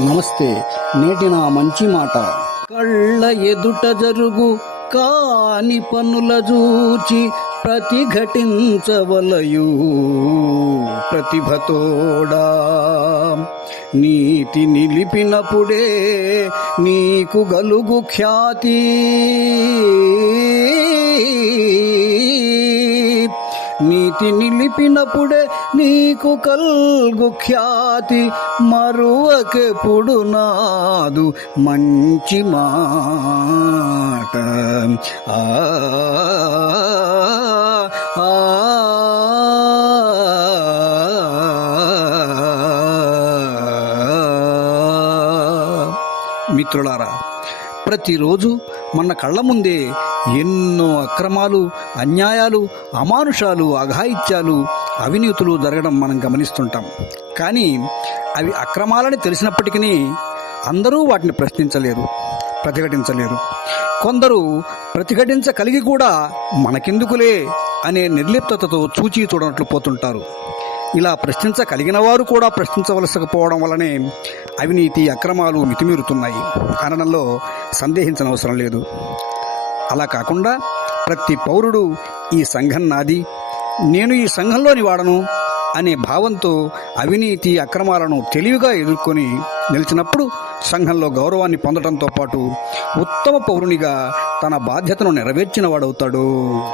నమస్తే నేటి నా మంచి మాట. కళ్ళ ఎదుట జరుగు కాని పనుల జూచి ప్రతిఘటించవలయు. ప్రతిభతోడా నీతి నిలిపినప్పుడే నీకు గలుగు ఖ్యాతి. నీతి నిలిపినప్పుడే నీకు కల్గు ఖ్యాతి మరువకెప్పుడు నాదు మంచి మాట. ఆ ఆ, మిత్రులారా ప్రతిరోజు మన కళ్ళ ముందే ఎన్నో అక్రమాలు అన్యాయాలు అమానుషాలు అఘాయిత్యాలు అవినీతులు జరగడం మనం గమనిస్తుంటాం. కానీ అవి అక్రమాలని తెలిసినప్పటికీ అందరూ వాటిని ప్రశ్నించలేరు ప్రతిఘటించలేరు. కొందరు ప్రతిఘటించగలిగి కూడా మనకెందుకులే అనే నిర్లిప్తతతో చూచి చూడనట్లు పోతుంటారు. ఇలా ప్రశ్నించగలిగిన వారు కూడా ప్రశ్నించవలసకపోవడం వలనే అవినీతి అక్రమాలు మితిమీరుతున్నాయి. అనడంలో సందేహించనవసరం లేదు. అలా కాకుండా ప్రతి పౌరుడు ఈ సంఘం నాది నేను ఈ సంఘంలోని వాడను అనే భావంతో అవినీతి అక్రమాలను తెలివిగా ఎదుర్కొని నిలిచినప్పుడు సంఘంలో గౌరవాన్ని పొందడంతో పాటు ఉత్తమ పౌరునిగా తన బాధ్యతను నెరవేర్చిన వాడవుతాడు.